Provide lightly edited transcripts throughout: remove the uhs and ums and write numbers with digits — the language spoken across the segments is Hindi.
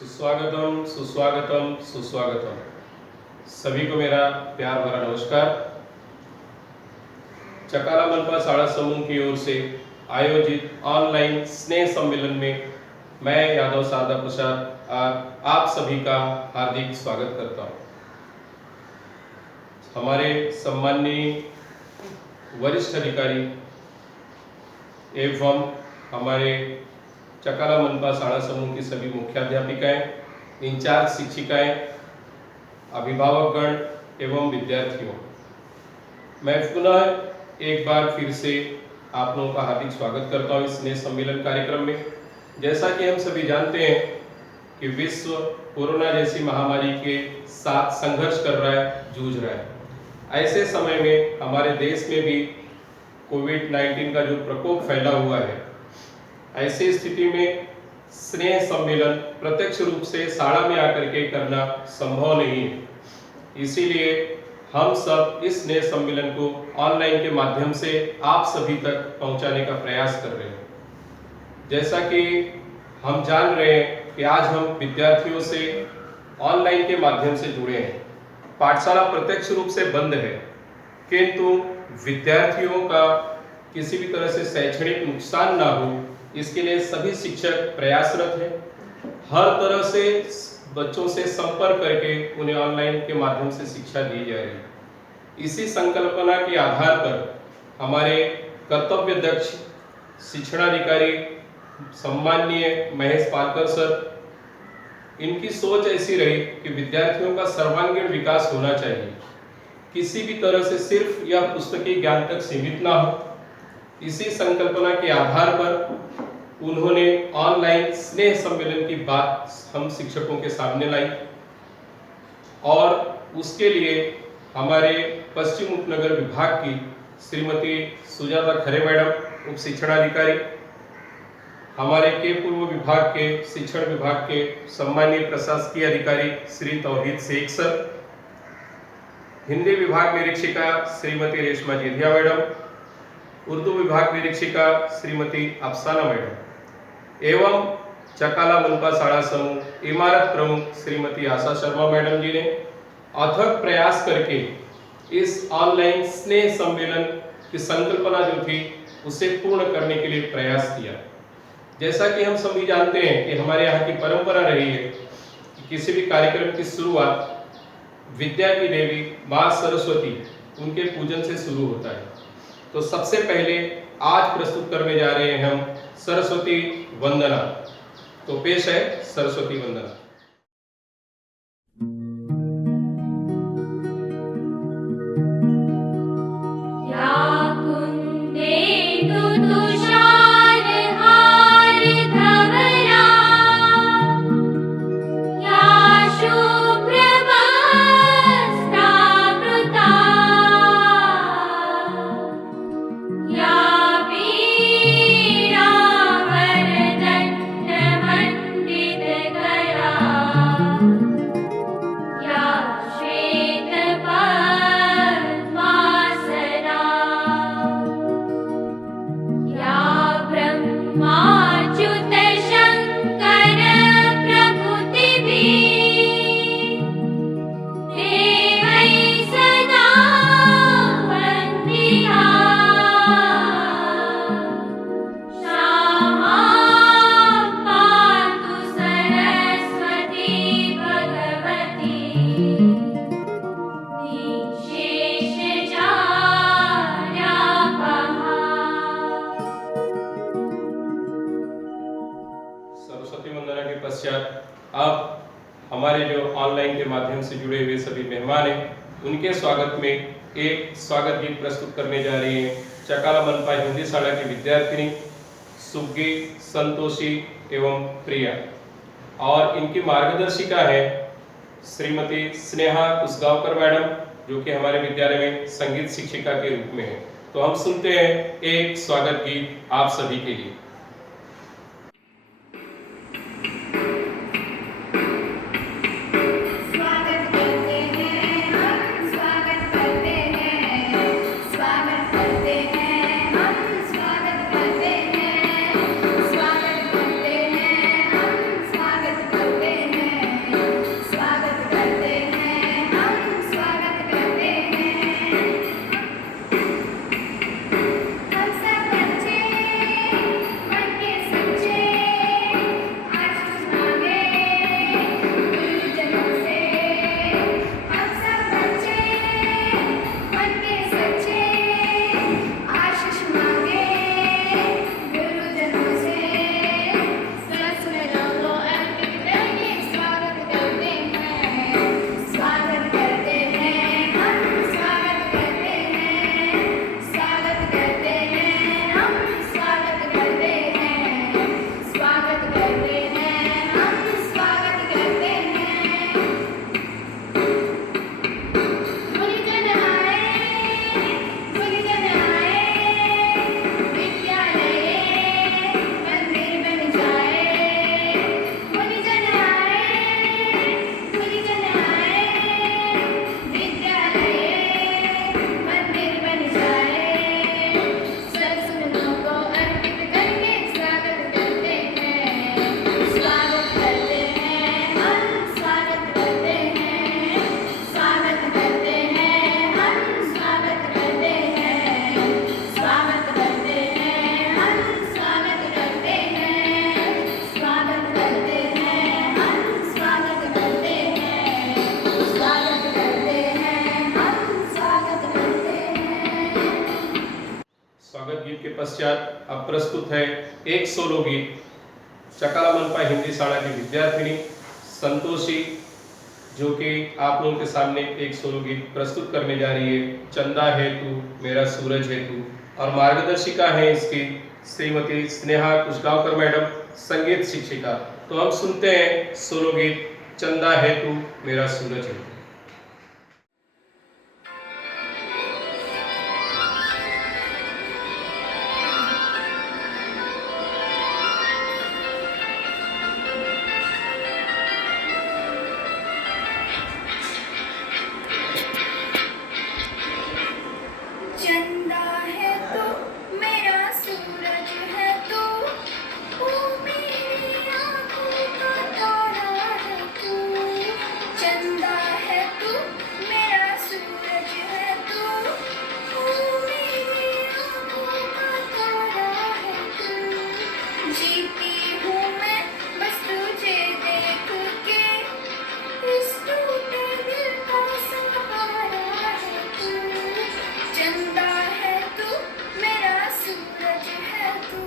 सुस्वागतम सुस्वागतम सुस्वागतम। सभी को मेरा प्यार भरा नमस्कार। चकाला मनपा शाला समूह की ओर से आयोजित ऑनलाइन स्नेह सम्मेलन में मैं यादव शारदा प्रसाद आप सभी का हार्दिक स्वागत करता हूं। हमारे सम्माननीय वरिष्ठ अधिकारी एवं हमारे चकाला मनपा शाला समूह की सभी मुख्याध्यापिकाएं, इंचार्ज शिक्षिकाएं, अभिभावकगण एवं विद्यार्थियों, मैं पुनः एक बार फिर से आप लोगों का हार्दिक स्वागत करता हूं इस स्नेह सम्मेलन कार्यक्रम में। जैसा कि हम सभी जानते हैं कि विश्व कोरोना जैसी महामारी के साथ संघर्ष कर रहा है, जूझ रहा है। ऐसे समय में हमारे देश में भी कोविड-19 का जो प्रकोप फैला हुआ है, ऐसी स्थिति में स्नेह सम्मेलन प्रत्यक्ष रूप से शाला में आकर के करना संभव नहीं है। इसीलिए हम सब इस स्नेह सम्मेलन को ऑनलाइन के माध्यम से आप सभी तक पहुंचाने का प्रयास कर रहे हैं। जैसा कि हम जान रहे हैं कि आज हम विद्यार्थियों से ऑनलाइन के माध्यम से जुड़े हैं। पाठशाला प्रत्यक्ष रूप से बंद है, किंतु विद्यार्थियों का किसी भी तरह से शैक्षणिक नुकसान ना हो, इसके लिए सभी शिक्षक प्रयासरत हैं। हर तरह से बच्चों से संपर्क करके उन्हें ऑनलाइन के माध्यम से शिक्षा दी जा रही है। इसी संकल्पना के आधार पर हमारे कर्तव्य दक्ष शिक्षणाधिकारी सम्माननीय महेश पालकर सर, इनकी सोच ऐसी रही कि विद्यार्थियों का सर्वांगीण विकास होना चाहिए, किसी भी तरह से सिर्फ यह पुस्तकीय ज्ञान तक सीमित ना हो। इसी संकल्पना के आधार पर उन्होंने ऑनलाइन स्नेह सम्मेलन की बात हम शिक्षकों के सामने लाई और उसके लिए हमारे पश्चिम उपनगर विभाग की श्रीमती सुजाता खरे मैडम, उप शिक्षणाधिकारी, हमारे के पूर्व विभाग के शिक्षण विभाग के सम्मानीय प्रशासकीय अधिकारी श्री तौहीद शेख सर, हिंदी विभाग निरीक्षिका श्रीमती रेशमा जेधिया मैडम, उर्दू विभाग निरीक्षिका श्रीमती अफसाना मैडम एवं चकाला मनपा शाला समूह इमारत प्रमुख श्रीमती आशा शर्मा मैडम जी ने अथक प्रयास करके इस ऑनलाइन स्नेह सम्मेलन की संकल्पना जो थी उसे पूर्ण करने के लिए प्रयास किया। जैसा कि हम सभी जानते हैं कि हमारे यहाँ की परंपरा रही है कि किसी भी कार्यक्रम की शुरुआत विद्या की देवी माँ सरस्वती, उनके पूजन से शुरू होता है। तो सबसे पहले आज प्रस्तुत करने जा रहे हैं हम सरस्वती वंदना। तो पेश है सरस्वती वंदना। अब हमारे जो ऑनलाइन के माध्यम से जुड़े हुए सभी मेहमान हैं, उनके स्वागत में एक स्वागत गीत प्रस्तुत करने जा रही हैं चकाला मनपा हिंदी शाला की विद्यार्थिनी सुग्गी, संतोषी एवं प्रिया, और इनकी मार्गदर्शिका है श्रीमती स्नेहा कुसगांवकर मैडम, जो कि हमारे विद्यालय में संगीत शिक्षिका के रूप में है। तो हम सुनते हैं एक स्वागत गीत आप सभी के लिए। स्वागत करते हैं के पश्चात अब प्रस्तुत है एक सोलो गीत चकाला मनपा हिंदी शाला की विद्यार्थिनी संतोषी, जो कि आप लोगों के सामने एक सोलो गीत प्रस्तुत करने जा रही है। चंदा है तू मेरा सूरज है तू, और मार्गदर्शिका है इसकी श्रीमती स्नेहा कुशगांवकर मैडम, संगीत शिक्षिका। तो हम सुनते हैं सोलो गीत चंदा है तू मेरा सूरज है तू। चंदा है तू मेरा सूरज है तू, ओ मेरी आँखों का तारा है तू। चंदा है तू मेरा सूरज है तू, ओ मेरी आँखों का तारा है तू। जीती हूँ मैं बस तुझे देख के, इस टूटे दिल का सहारा है तू। चंदा है तू मेरा सूरज है तू।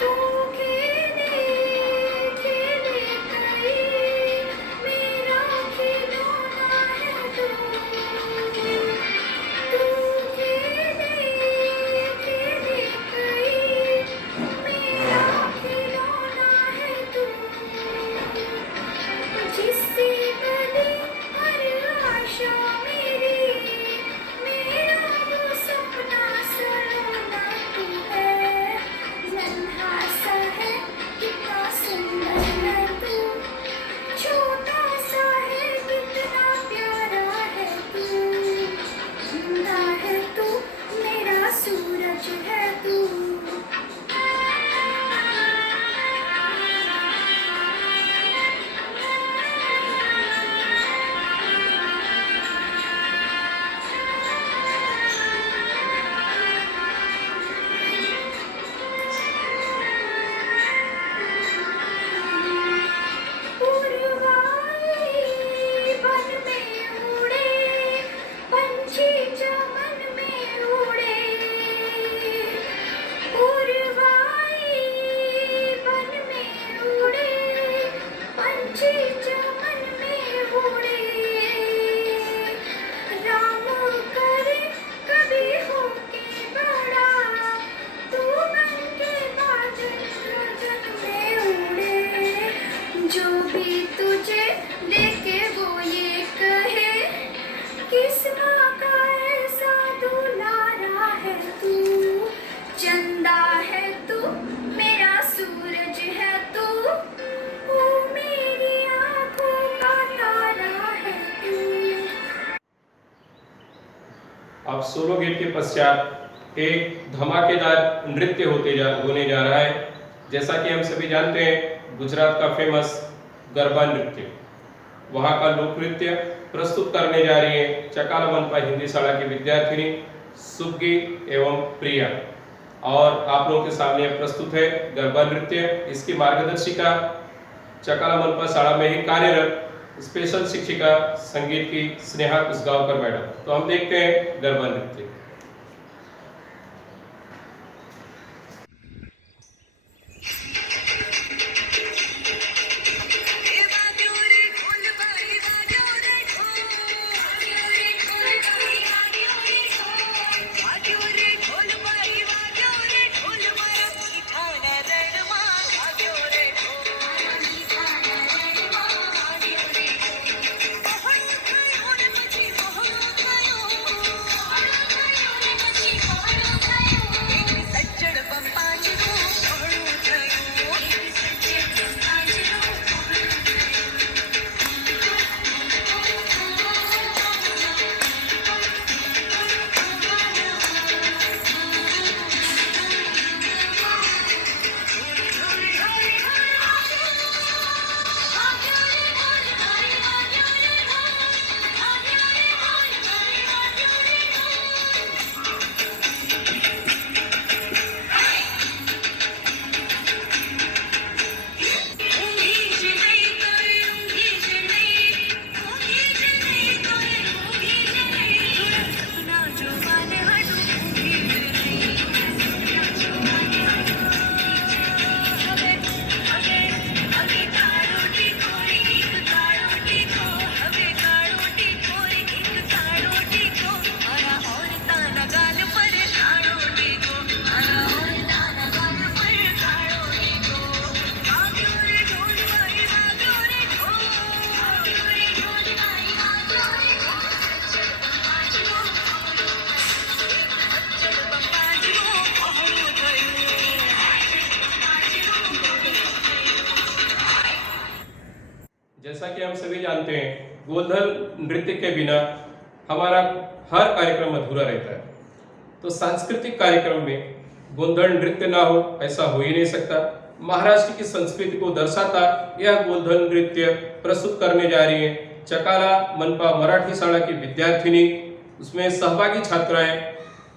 तू खेले खेले गई, मेरा खिलौना है तू। तू खेले खेले गई, मेरा खिलौना है तू। जिससे बनी हर आशा मेरी, मेरा वो सपना सलोना तू है। नन्हा सा है कितना सुंदर है तू, छोटा सा है कितना प्यारा है तू। जिंदा है तू मेरा सूरज है तू। पुरवाई बन में उड़े, पंछी चमन में उड़े। पुरवाई बन में उड़े, पंछी चमन में उड़े। राम करे कभी होके बड़ा, तू मन के बादल गगन में उड़े। जो भी तुझे देखे वो ये कहे, किस माँ का ऐसा दुलारा है तू। चंदा है तू मेरा सूरज है तू, ओ मेरी आँखों का तारा है तू। अब सोलो गीत के पश्चात एक धमाकेदार नृत्य होने जा रहा है। जैसा कि हम सभी जानते हैं, गुजरात का फेमस गरबा नृत्य, वहाँ का लोक नृत्य प्रस्तुत करने जा रही है चकाला मनपा हिंदी शाला की विद्यार्थिनी सुग्गी एवं प्रिया। और आप लोगों के सामने प्रस्तुत है गरबा नृत्य। इसकी मार्गदर्शिका चकाला मनपा शाला में ही कार्यरत स्पेशल शिक्षिका संगीत की स्नेहा कुशगांवकर मैडम। तो हम देखते हैं गरबा नृत्य। Oh इसलिए हम सभी जानते हैं गोंधल नृत्य के बिना हमारा हर कार्यक्रम अधूरा रहता है। तो सांस्कृतिक कार्यक्रम में गोंधल नृत्य ना हो ऐसा हो ही नहीं सकता। महाराष्ट्र की संस्कृति को दर्शाता यह गोंधल नृत्य प्रस्तुत करने जा रही है चकाला मनपा मराठी शाला की विद्यार्थिनी, उसमें सहभागी छात्राएं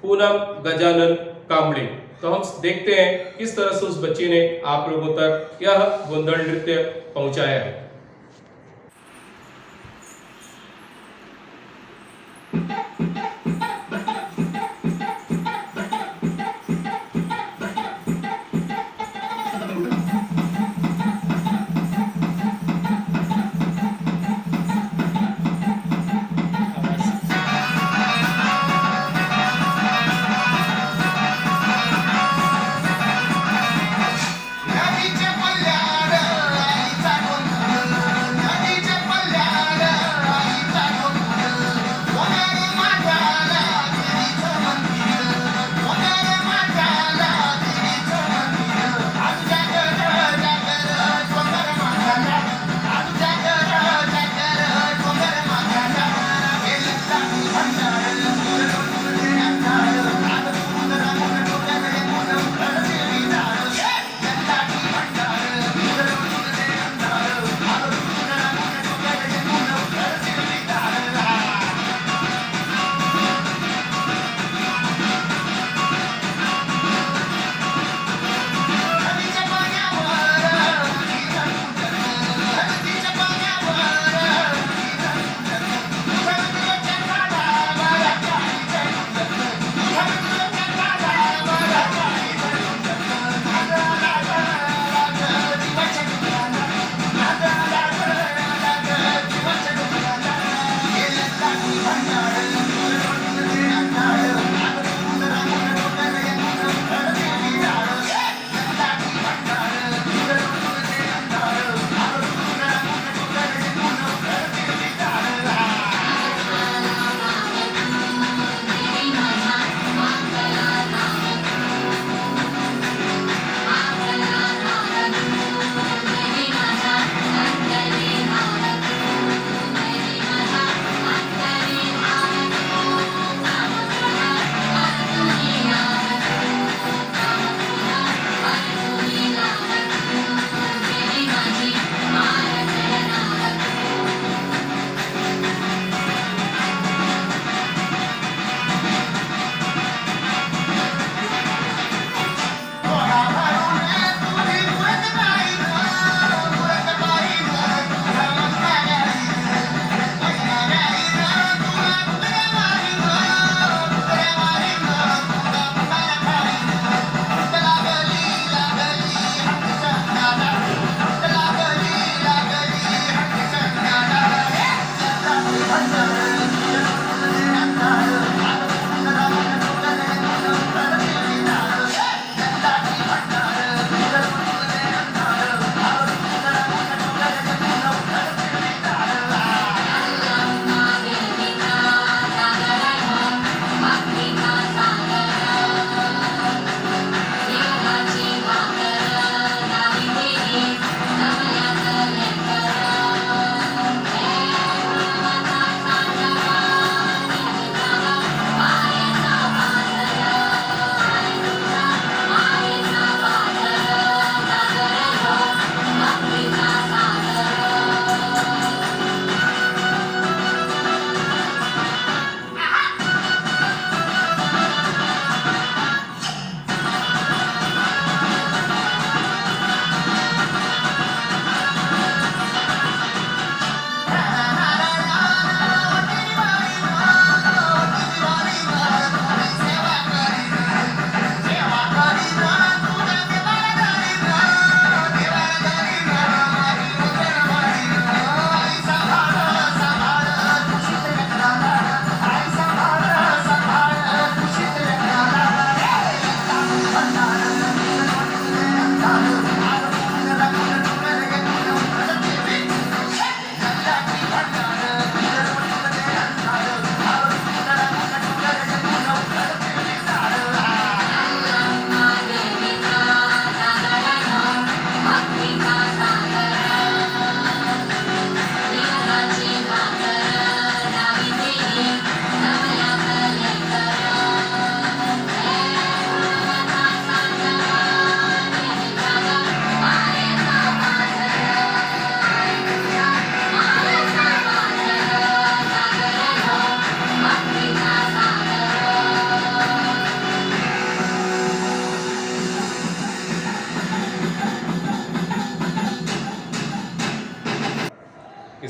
पूनम गजानन कांबळे। तो हम देखते हैं किस तरह से उस बच्ची ने आप लोगों तक यह गोंधल नृत्य पहुंचाया है। नदीच्या पल्ल्यावर आईचा गोंधळ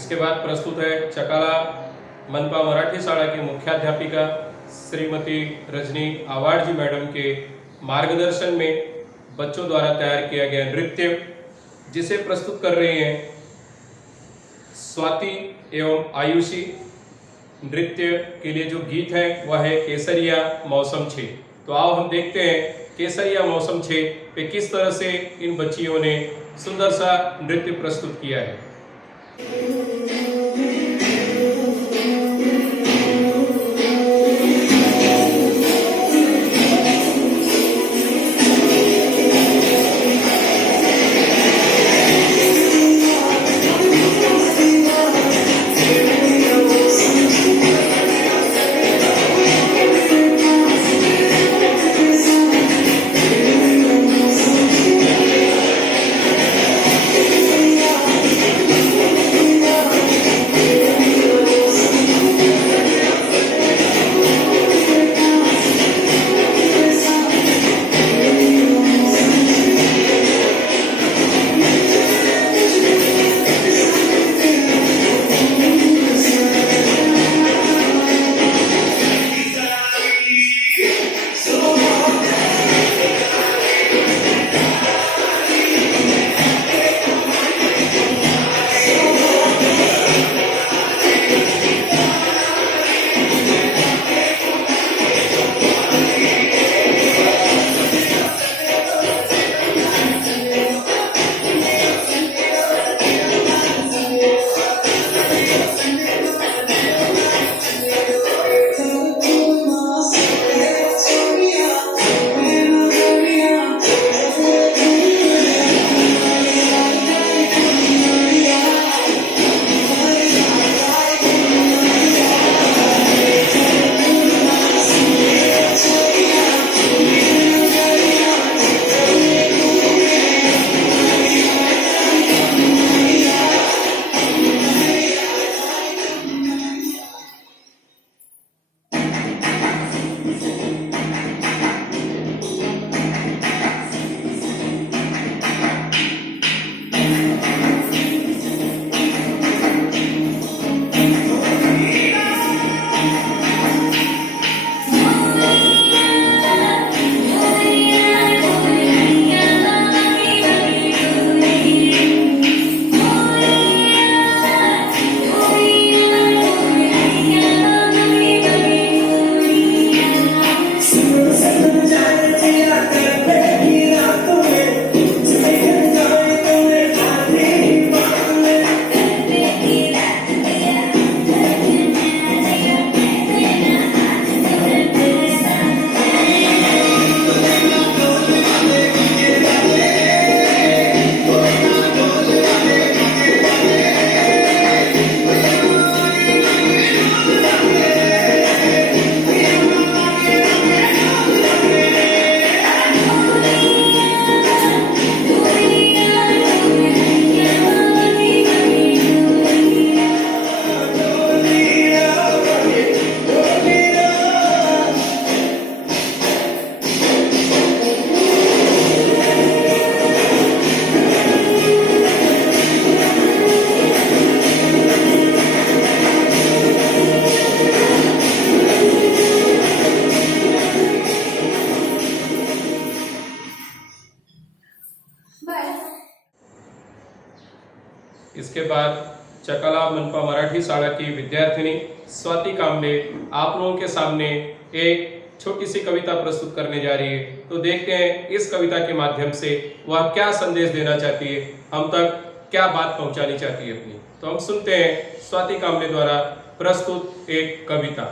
इसके बाद प्रस्तुत है चकाला मनपा मराठी शाला की मुख्याध्यापिका श्रीमती रजनी आवाड़ जी मैडम के मार्गदर्शन में बच्चों द्वारा तैयार किया गया नृत्य, जिसे प्रस्तुत कर रही हैं स्वाति एवं आयुषी। नृत्य के लिए जो गीत है वह है केसरिया मौसम छे। तो आओ हम देखते हैं केसरिया मौसम छे पे किस तरह से इन बच्चियों ने सुंदर सा नृत्य प्रस्तुत किया है। इसके बाद चकाला मनपा मराठी शाला की विद्यार्थिनी स्वाति कामले आप लोगों के सामने एक छोटी सी कविता प्रस्तुत करने जा रही है। तो देखते हैं इस कविता के माध्यम से वह क्या संदेश देना चाहती है, हम तक क्या बात पहुंचानी चाहती है अपनी। तो हम सुनते हैं स्वाति कामले द्वारा प्रस्तुत एक कविता।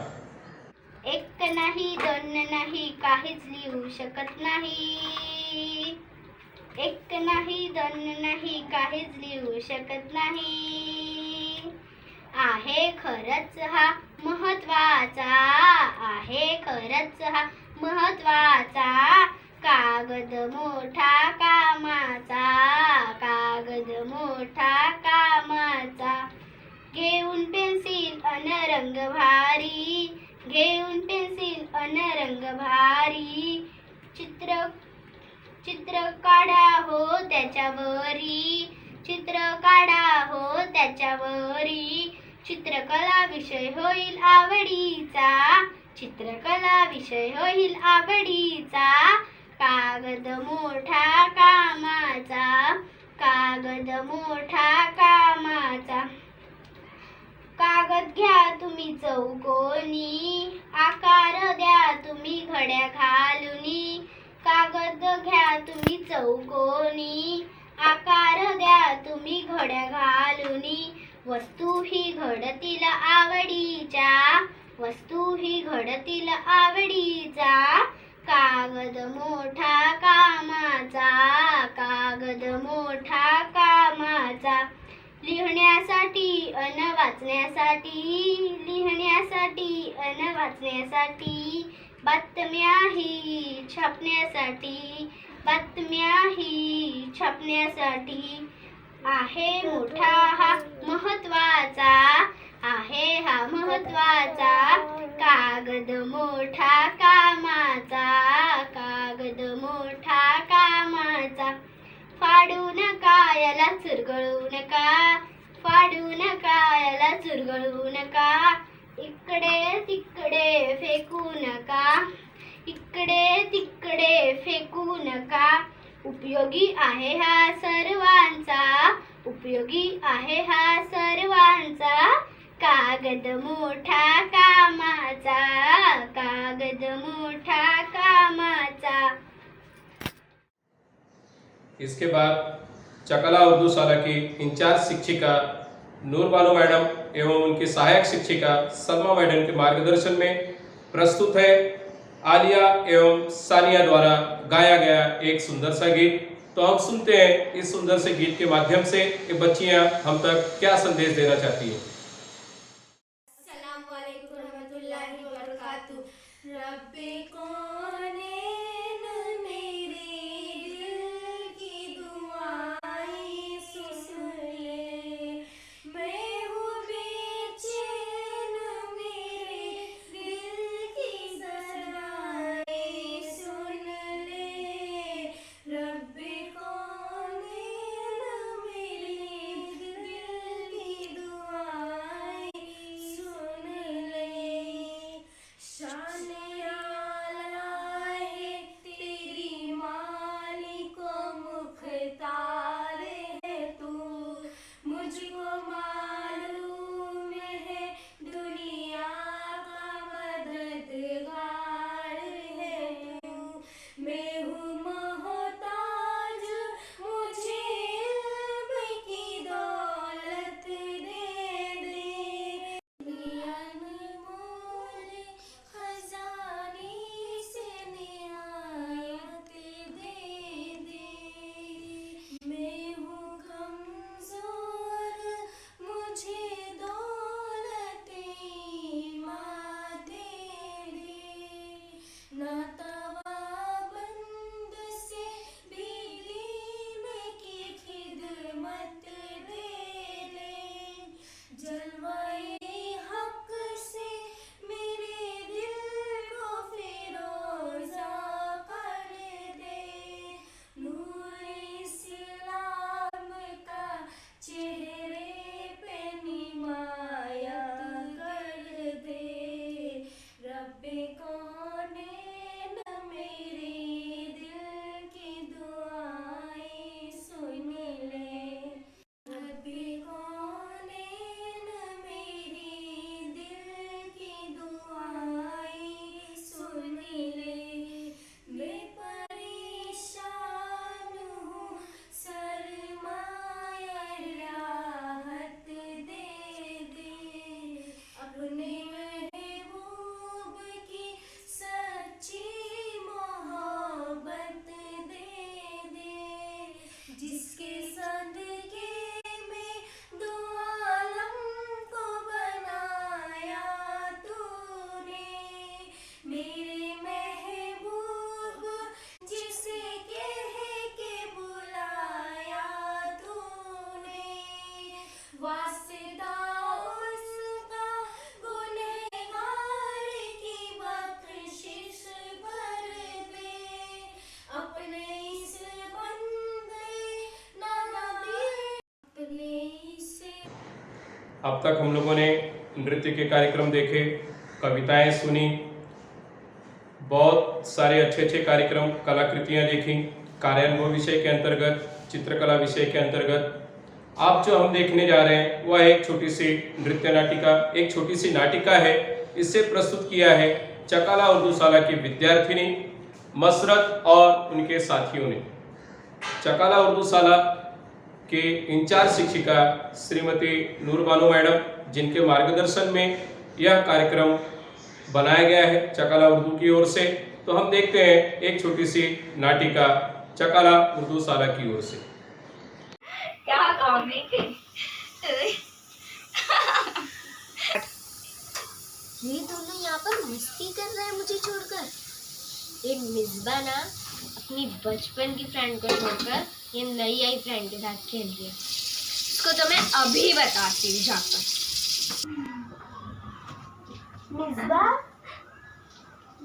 एक नाही दोन नाही काहीच लिहू शकत नाही, एक नाही दोन नाही काहीच लिहू शकत नाही, आहे खरंच हा महत्वाचा, आहे खरंच हा महत्वाचा, कागद मोठा कामाचा, कागद मोठा कामाचा, घेऊन पेन्सिल अन रंग भारी, घेऊन पेन्सिल अन रंग भारी, चित्र काढा हो त्याच्यावरी, चित्र काढा हो त्याच्यावरी, चित्रकला विषय होईल आवडीचा, चित्रकला विषय होईल आवडीचा. कागद मोठा कामाचा, कागद मोठा कामाचा. कागद घ्या तुम्ही चौकोनी, आकार द्या तुम्ही घड्या घालुनी. कागद घ्या तुम्ही चौकोनी, आकार द्या तुम्ही घड्या घालुनी. वस्तू ही घडतील आवडीच्या, वस्तू ही घडतील आवडीचा. कागद मोठा कामाचा, कागद मोठा कामाचा. लिहिण्यासाठी अन वाचण्यासाठी, लिहिण्यासाठी अन वाचण्यासाठी. बातम्याही छापण्यासाठी, बातम्याही छापण्यासाठी. आहे मोठा हा महत्वाचा, आहे हा महत्वाचा. कागद मोठा कामाचा, कागद मोठा कामाचा. फाडू नका याला चुरगळू नका, फाडू नका याला चुरगळू नका. इकडे तिकडे फेकू नका, इकडे तिकडे फेकू नका. उपयोगी आहे हा सर्वांचा, उपयोगी आहे हा सर्वांचा. कागद मोठा कामाचा, कागद मोठा कामाचा. इसके बाद चकला उर्दू शाला की इंचार्ज शिक्षिका नूर बानो मैडम एवं उनकी सहायक शिक्षिका सलमा मैडम के मार्गदर्शन में प्रस्तुत है आलिया एवं सानिया द्वारा गाया गया एक सुंदर सा गीत. तो हम सुनते हैं इस सुंदर से गीत के माध्यम से ये बच्चियां हम तक क्या संदेश देना चाहती हैं. अस्सलामुअलैकुम रहमतुल्लाहि व बरकातुहू. रब्बे कौने न मेरे दिल की दुआएं सुन ले. मैं हूँ बेचैन मेरे दिल की सदाएं सुन ले. रब्बे कौने न मेरे दिल की दुआएं अब तक हम लोगों ने नृत्य के कार्यक्रम देखे, कविताएं सुनी, बहुत सारे अच्छे कार्यक्रम, कलाकृतियां देखी। कार्यानुभव विषय के अंतर्गत, चित्रकला विषय के अंतर्गत आप जो हम देखने जा रहे हैं वह एक छोटी सी नृत्य नाटिका, एक छोटी सी नाटिका है। इससे प्रस्तुत किया है चकाला उर्दू शाला की विद्यार्थिनी मसरत और उनके साथियों ने। चकाला उर्दू शाला के इंचार्ज शिक्षिका श्रीमती नूरबानो मैडम, जिनके मार्गदर्शन में यह कार्यक्रम बनाया गया है चकाला उर्दू की ओर से। तो हम देखते हैं एक छोटी सी नाटिका चकाला उर्दू शाला की ओर से। क्या कॉमिक ये दोनों यहाँ पर मस्ती कर रहे हैं मुझे छोड़कर। ये मिसबा ना अपनी बचपन की फ्रेंड को छोड़कर ये नई आई फ्रेंड के साथ खेल रही है। इसको तो मैं अभी बताती हूँ जाकर। मिसबा,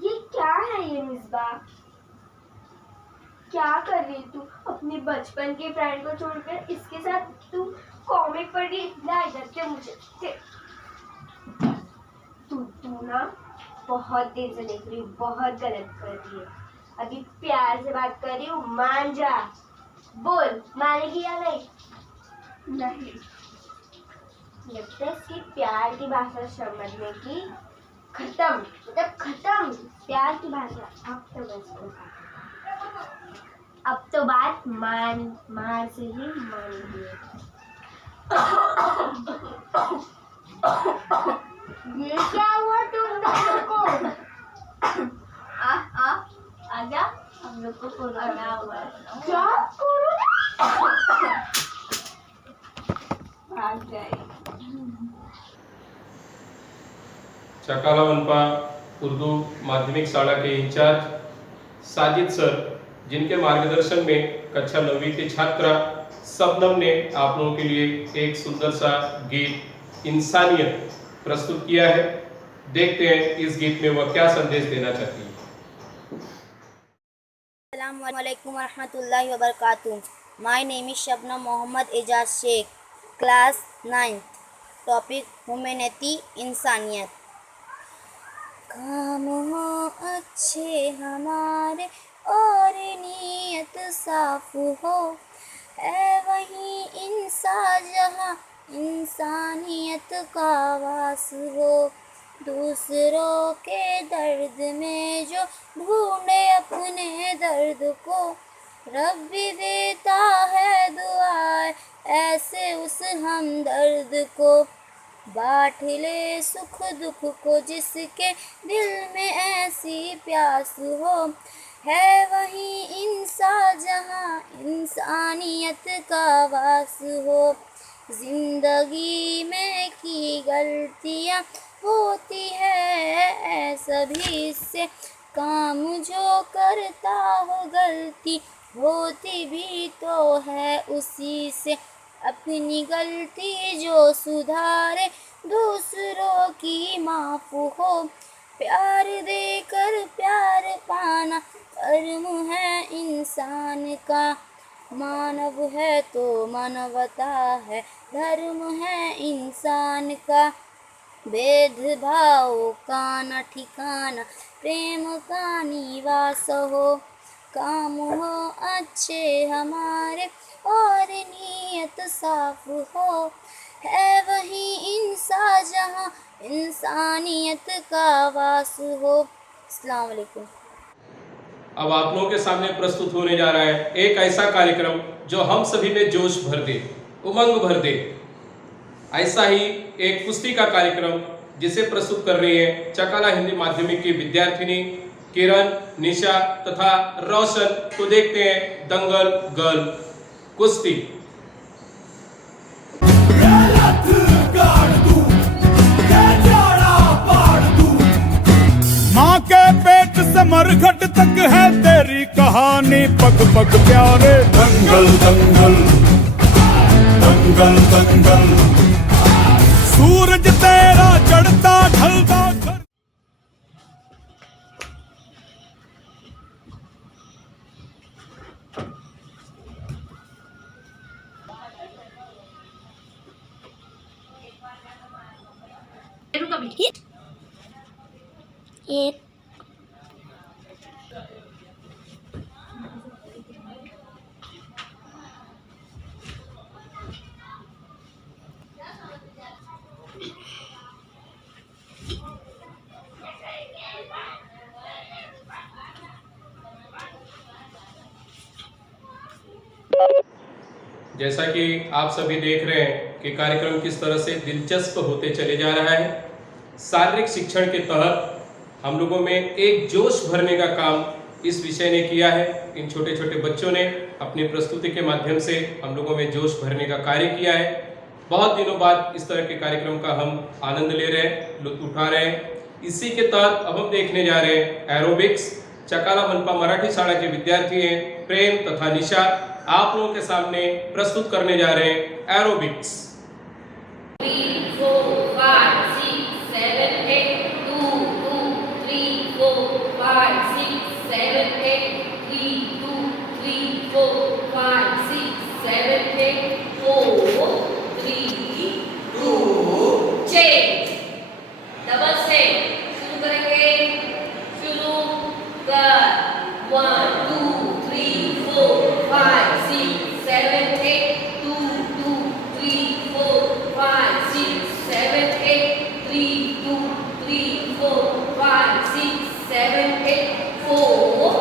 ये क्या है? ये मिसबा क्या कर रही तू? अपनी बचपन की फ्रेंड को छोड़कर इसके साथ तू कॉमिक पढ़ रही? ला इधर के मुझे। तू ना बहुत देर से देख रही, बहुत गलत कर रही है। अभी प्यार से बात कर रही हूँ, मान जा। बोल, मानेगी या नहीं? नहीं। लगता है इसकी प्यार की भाषा समझने की खत्म, मतलब खत्म प्यार की भाषा। अब तो बात मान से ही मान ली। ये क्या हुआ तुम दोनों को? आजा, हम लोग को कोरोना हुआ है। क्या कोरोना? भाग जाए। चकाला मनपा उर्दू माध्यमिक शाला के इंचार्ज साजिद सर, जिनके मार्गदर्शन में कक्षा 9वीं की छात्रा शबनम ने आप लोगों के लिए एक सुंदर सा गीत इंसानियत प्रस्तुत किया है। देखते हैं इस गीत में वह क्या संदेश देना चाहती है। Assalamualaikum warahmatullahi wabarakatuh. My name is Shabnam Mohammad Ejaz Sheikh, class 9th. Topic Humanity, इंसानियत। काम हो अच्छे हमारे और नीयत साफ हो, है वही इंसान जहाँ इंसानियत का वास हो। दूसरों के दर्द में जो ढूंढे अपने दर्द को, रब भी देता है दुआएं ऐसे उस हमदर्द को। बांट ले सुख दुख को जिसके दिल में ऐसी प्यास हो, है वही इंसान जहाँ इंसानियत का वास हो। जिंदगी में की गलतियाँ होती है सभी से, काम जो करता हो गलती होती भी तो है उसी से। अपनी गलती जो सुधारे दूसरों की माफ हो, प्यार देकर प्यार पाना कर्म है इंसान का। मानव है तो मानवता है, धर्म है इंसान का। भेदभाव का न ठिकाना, प्रेम का निवास हो। काम हो अच्छे हमारे और नीयत साफ हो, है वही इंसान जहाँ इंसानियत का वास हो। अस्सलाम वालेकुम। अब आप लोगों के सामने प्रस्तुत होने जा रहा है एक ऐसा कार्यक्रम जो हम सभी में जोश भर दे, उमंग भर दे। ऐसा ही एक कुश्ती का कार्यक्रम जिसे प्रस्तुत कर रही है चकाला हिंदी माध्यमिक की विद्यार्थिनी किरण, निशा तथा रोशन। तो देखते हैं दंगल गर्ल कुश्ती। माँ के पेट से मरघट तक है तेरी कहानी, पग पग प्यारे। दंगल दंगल दंगल दंगल, सूरज तेरा चढ़ता ढलता। कभी। एक जैसा कि आप सभी देख रहे हैं कि कार्यक्रम किस तरह से दिलचस्प होते चले जा रहा है। शारीरिक शिक्षण के तहत हम लोगों में एक जोश भरने का काम इस विषय ने किया है। इन छोटे छोटे बच्चों ने अपनी प्रस्तुति के माध्यम से हम लोगों में जोश भरने का कार्य किया है। बहुत दिनों बाद इस तरह के कार्यक्रम का हम आनंद ले रहे हैं, लुत्फ उठा रहे हैं। इसी के तहत अब हम देखने जा रहे हैं एरोबिक्स। चकाला मनपा मराठी शाला के विद्यार्थी हैं प्रेम तथा निशा, आप लोगों के सामने प्रस्तुत करने जा रहे हैं एरोबिक्स। 3 4 5 6 7 8 2 2 3 4 5 6 7 8 3 2 3 4 5 6 7 8 4 3 2 चेंज डबल से शुरू करेंगे। शुरू कर 1 2 3 4 5 6 7 8 2 2 3 4 5 6 7 8 3 2 3 4 5 6 7 8 4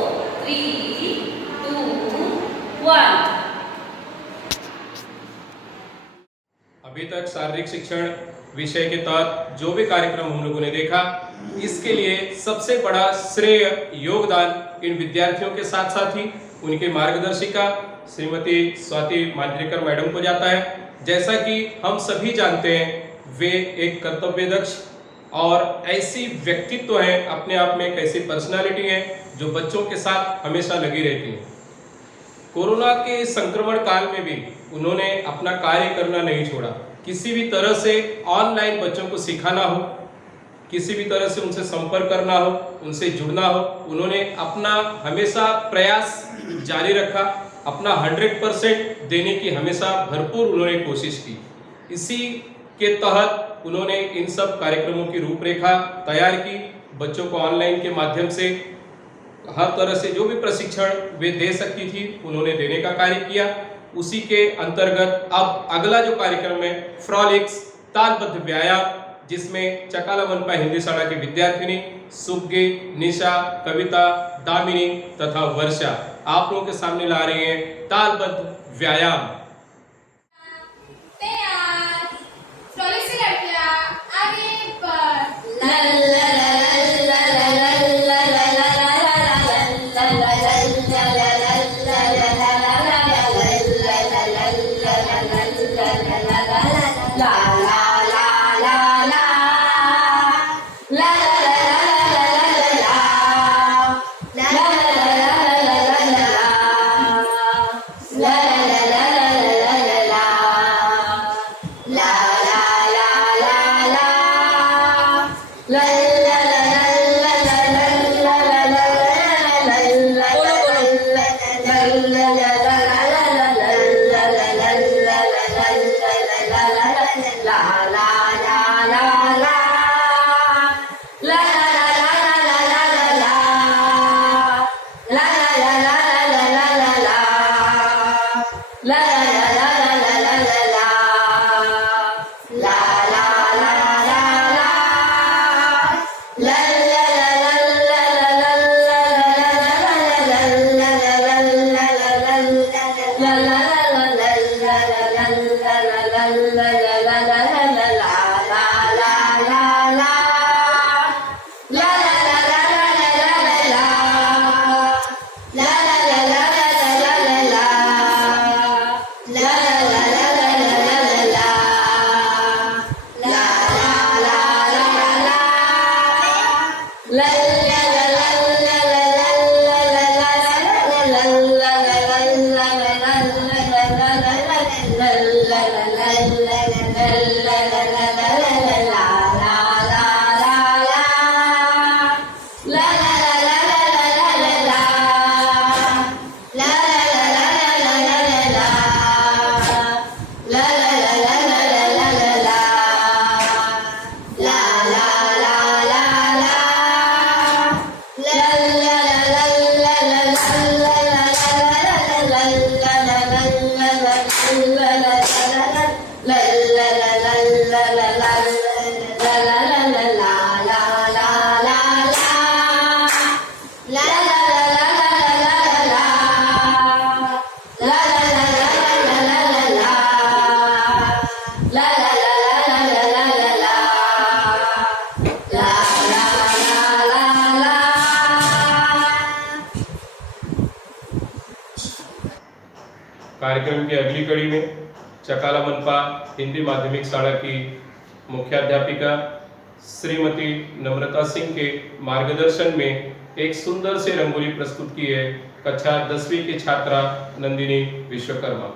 3 2 1। अभी तक शारीरिक शिक्षण विषय के तहत जो भी कार्यक्रम हम लोगों ने देखा, इसके लिए सबसे बड़ा श्रेय योगदान इन विद्यार्थियों के साथ साथ ही उनके मार्गदर्शिका श्रीमती स्वाति मांजरेकर मैडम को जाता है। जैसा कि हम सभी जानते हैं, वे एक कर्तव्यदक्ष और ऐसी व्यक्तित्व हैं, अपने आप में एक ऐसी पर्सनालिटी है जो बच्चों के साथ हमेशा लगी रहती है। कोरोना के संक्रमण काल में भी उन्होंने अपना कार्य करना नहीं छोड़ा। किसी भी तरह से ऑनलाइन बच्चों को सिखाना हो, किसी भी तरह से उनसे संपर्क करना हो, उनसे जुड़ना हो, उन्होंने अपना हमेशा प्रयास जारी रखा। अपना 100% देने की हमेशा भरपूर उन्होंने कोशिश की। इसी के तहत उन्होंने इन सब कार्यक्रमों की रूपरेखा तैयार की। बच्चों को ऑनलाइन के माध्यम से हर तरह से जो भी प्रशिक्षण वे दे सकती थी, उन्होंने देने का कार्य किया। उसी के अंतर्गत अब अगला जो कार्यक्रम है फ्रॉलिक्स तालबद्ध व्यायाम, जिसमें चकाला मनपा हिंदी शाला की विद्यार्थिनी सुग्गी, निशा, कविता, दामिनी तथा वर्षा आप लोगों के सामने ला रही हैं तालबद्ध व्यायाम। la la कार्यक्रम की अगली कड़ी में चकाला मनपा हिंदी माध्यमिक शाला की मुख्याध्यापिका श्रीमती नम्रता सिंह के मार्गदर्शन में एक सुंदर से रंगोली प्रस्तुत की है कक्षा 10वीं की छात्रा नंदिनी विश्वकर्मा।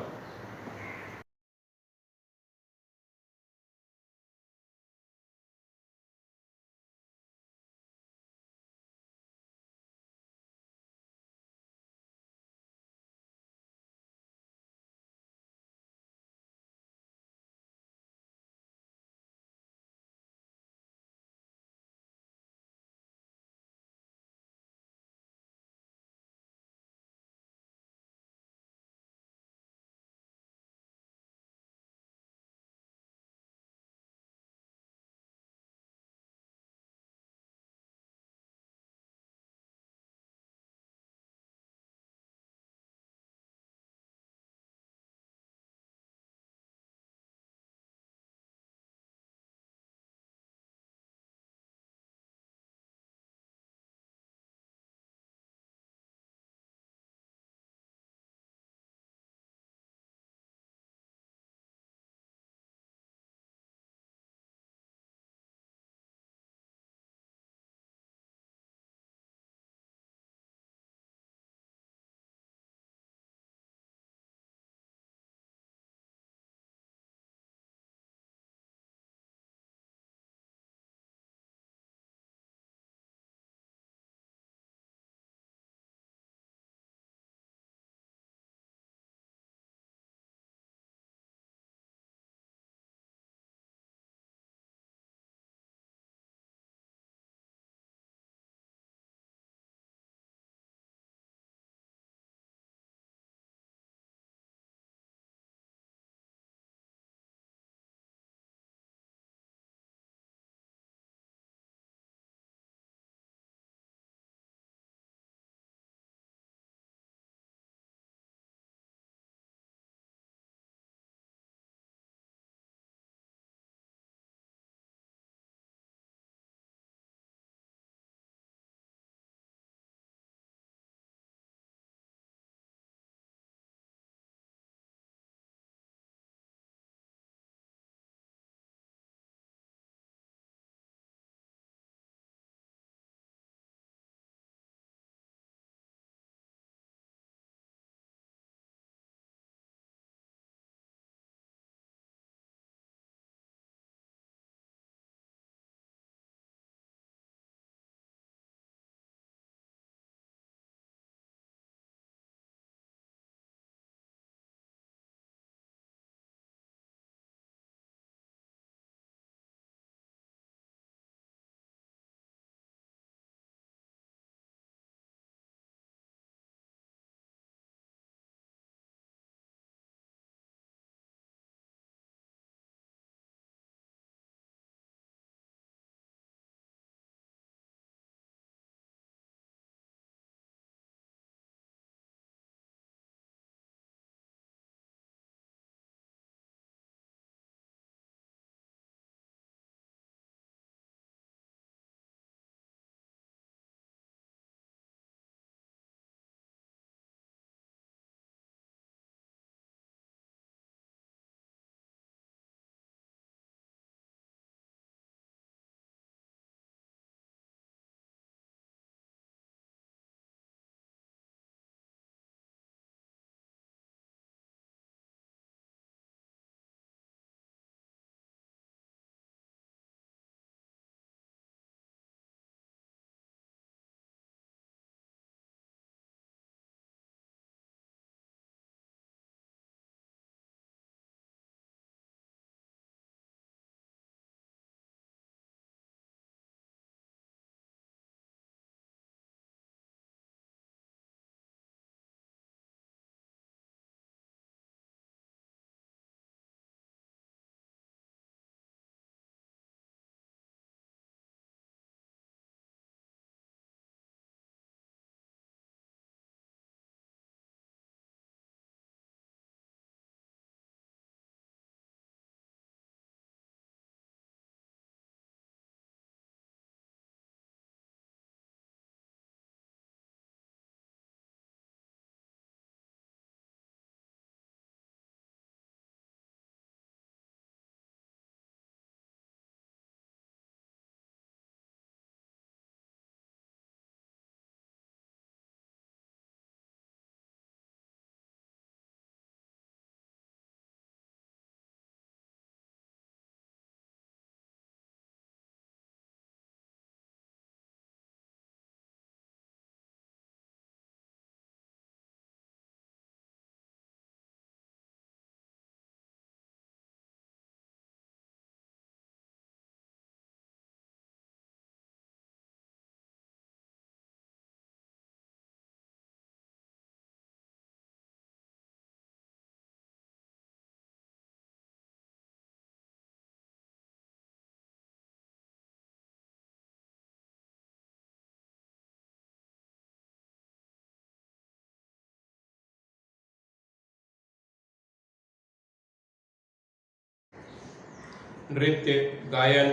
नृत्य, गायन,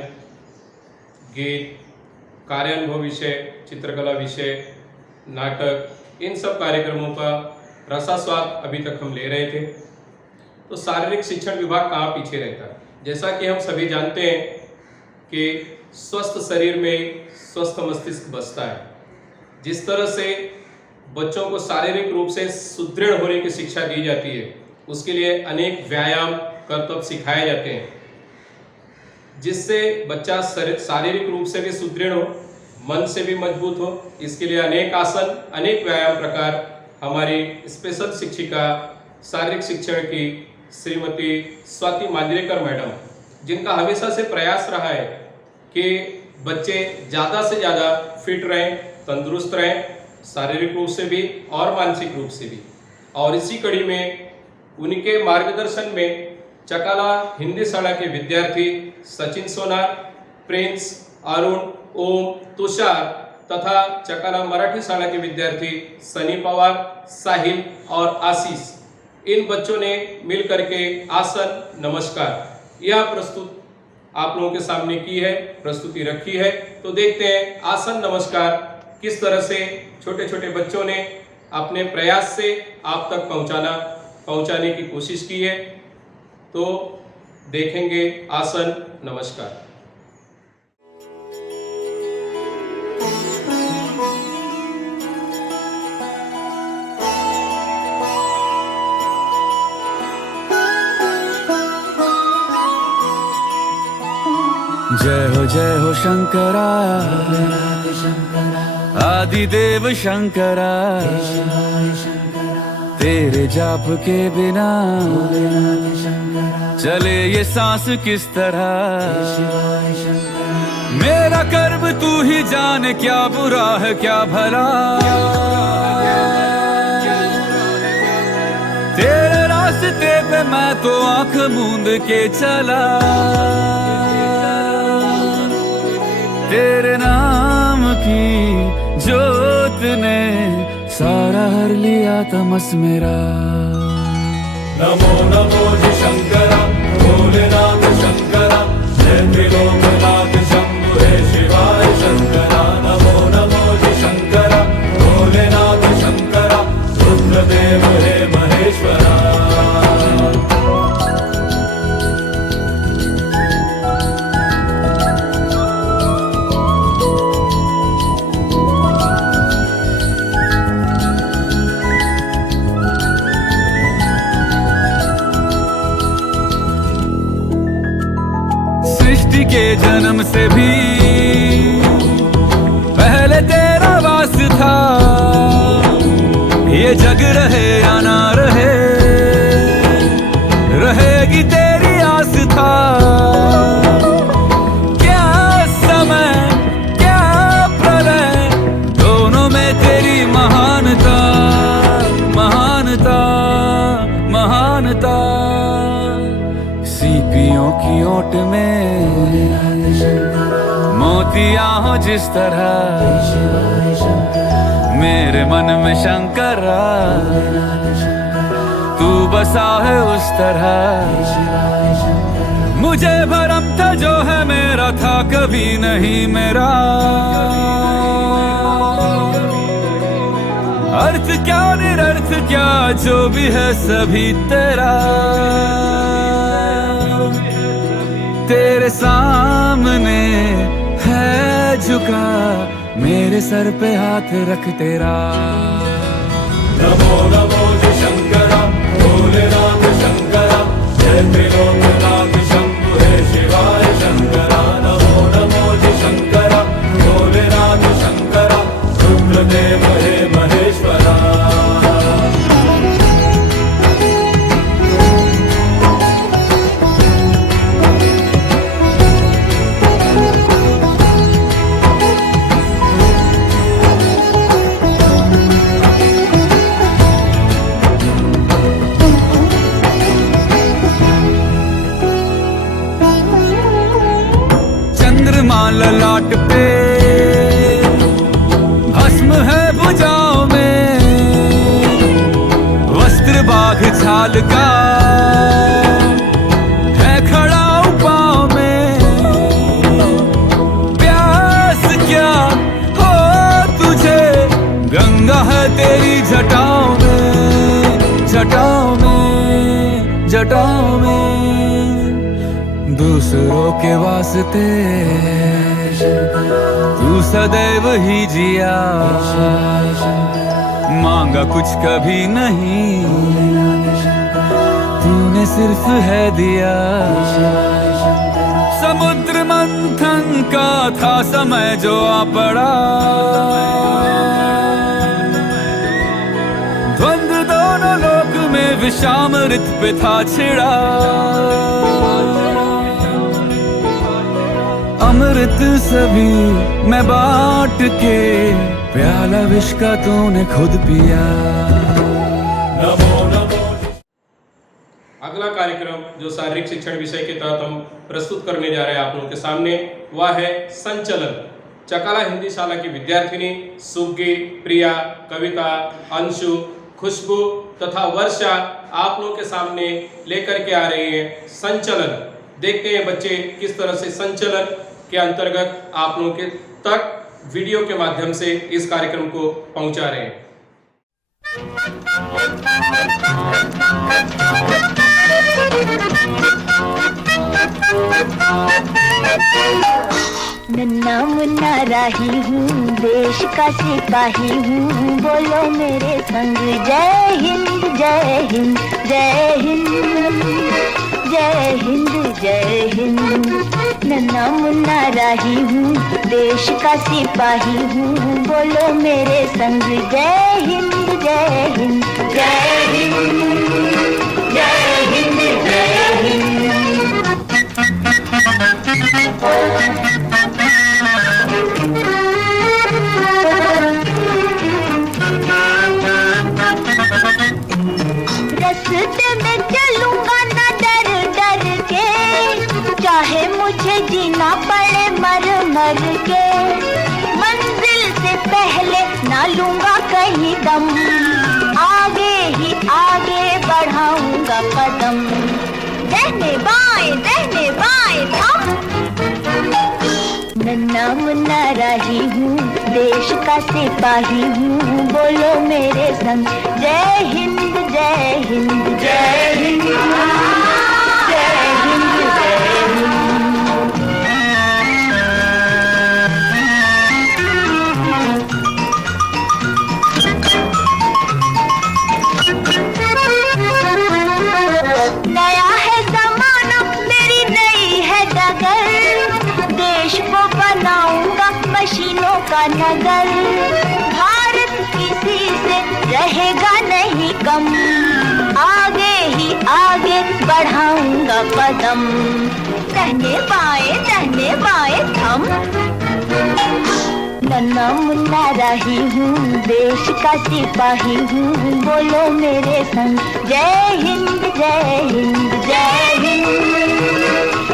गीत, कार्यानुभव विषय, चित्रकला विषय, नाटक, इन सब कार्यक्रमों का रसास्वाद अभी तक हम ले रहे थे। तो शारीरिक शिक्षण विभाग कहाँ पीछे रहता है? जैसा कि हम सभी जानते हैं कि स्वस्थ शरीर में स्वस्थ मस्तिष्क बसता है। जिस तरह से बच्चों को शारीरिक रूप से सुदृढ़ होने की शिक्षा दी जाती है, उसके लिए अनेक व्यायाम करतब सिखाए जाते हैं, जिससे बच्चा शारीरिक रूप से भी सुदृढ़ हो, मन से भी मजबूत हो। इसके लिए अनेक आसन, अनेक व्यायाम प्रकार हमारी स्पेशल शिक्षिका शारीरिक शिक्षण की श्रीमती स्वाति मांजरेकर मैडम, जिनका हमेशा से प्रयास रहा है कि बच्चे ज़्यादा से ज़्यादा फिट रहें, तंदुरुस्त रहें, शारीरिक रूप से भी और मानसिक रूप से भी। और इसी कड़ी में उनके मार्गदर्शन में चकाला हिंदी शाला के विद्यार्थी सचिन सोनार, प्रिंस, अरुण, ओम, तुषार तथा चकाला मराठी शाला के विद्यार्थी सनी पवार, साहिल और आशीष, इन बच्चों ने मिल करके आसन नमस्कार यह प्रस्तुत आप लोगों के सामने की है, प्रस्तुति रखी है। तो देखते हैं आसन नमस्कार किस तरह से छोटे छोटे बच्चों ने अपने प्रयास से आप तक पहुंचाने की कोशिश की है। तो देखेंगे आसन नमस्कार। जय हो शंकरा, आदिदेव शंकरा, तेरे जाप के बिना चले ये सांस किस तरह। मेरा कर्म तू ही जाने, क्या बुरा है क्या भला, तेरे रास्ते पे मैं तो आंख मूंद के चला। तेरे नाम की जोत ने सारा हर लिया तमस मेरा। नमो नमो जी शंकरा, भोलेनाथ शंकरा, जय त्रिलोकनाथ शंभु हे शिवाय शंकरा। नमो नमो जी शंकरा, भोलेनाथ शंकरा, रुद्रदेव हे महेश्वरा। सृष्टि के जन्म से भी पहले तेरा वास था, ये जग रहे या ना रहे, रहेगी तेरी आस था। क्या समय क्या प्रलय, दोनों में तेरी महानता, महानता, महानता। सीपियों की ओट में मोतियां हो जिस तरह, मेरे मन में शंकरा तू बसा है उस तरह। मुझे भरम था जो है मेरा था कभी नहीं मेरा, अर्थ क्या निरर्थ क्या जो भी है सभी तेरा। तेरे सामने है झुका मेरे सर पे हाथ रख तेरा। नमो नमो जी शंकरा, भोलेनाथ शंकरा, जय त्रिलोकनाथ शंभु हे शिवाय शंकरा। नमो नमो जी शंकरा, भोलेनाथ शंकरा, रुद्रदेव हे महेश्वरा। ललाट पे भस्म है भुजाओं में, वस्त्र बाघ छाल का है खड़ा पाँव में। जटाओं में दूसरों के वास्ते तू सदैव ही जिया, मांगा कुछ कभी नहीं, तूने सिर्फ है दिया। समुद्र मंथन का था समय जो आ पड़ा, द्वंद्व दोनों लोक में विषामृत पे था छिड़ा। अमृत सभी मैं बांट के, प्याला विष का तूने खुद पिया। अगला कार्यक्रम जो शारीरिक शिक्षण विषय के तहत हम प्रस्तुत करने जा रहे हैं आप लोगों के सामने, वह है संचलन। चकाला हिंदी शाला की विद्यार्थिनी सुग्गी, प्रिया, कविता, अंशु, खुशबू तथा वर्षा आप लोगों के सामने लेकर के आ रही है संचलन। देखते हैं बच्चे किस तरह से संचलन के अंतर्गत आप लोगों के तक वीडियो के माध्यम से इस कार्यक्रम को पहुंचा रहे हैं। नन्ना मुन्ना राही हूँ, देश का सिपाही हूँ, बोलो मेरे संग जय हिंद जय हिंद जय हिंद जय हिंद जय हिंद। नन्ना मुन्ना राही हूँ, देश का सिपाही हूँ, बोलो मेरे संग जय हिंद जय हिंद जय हिंद जय हिंद जय हिंद। रास्ते में चलूंगा ना डर डर के, चाहे मुझे जीना पड़े मर मर के। मंजिल से पहले ना लूंगा कहीं दम, आगे ही आगे बढ़ाऊंगा कदम। दहने बाएं थम। नन्ना मुन्ना राही हूँ, देश का सिपाही हूँ, बोलो मेरे संग जय हिंद जय हिंद जय हिंद जय हिंद जय हिंद। नया है जमाना, मेरी नई है डगर, देश को बनाऊंगा मशीनों का नगर। भारत किसी से रहेगा नहीं कम, आगे ही आगे बढ़ाऊंगा कदम। दहने बाएं थम। नन्ना मुन्ना राही हूँ, देश का सिपाही हूँ, बोलो मेरे संग जय हिंद जय हिंद जय हिंद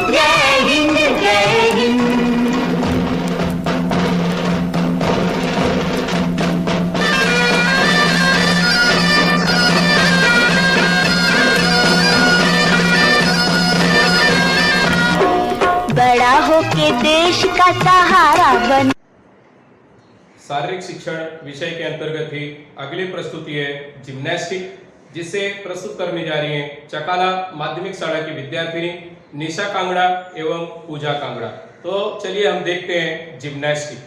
जय हिंद जय हिंद। बड़ा होके देश का सहारा बन। शारीरिक शिक्षण विषय के अंतर्गत ही अगली प्रस्तुति है जिम्नास्टिक, जिसे प्रस्तुत करने जा रही हैं चकाला माध्यमिक शाला की विद्यार्थिनी निशा कांगड़ा एवं पूजा कांगड़ा। तो चलिए हम देखते हैं जिम्नास्टिक।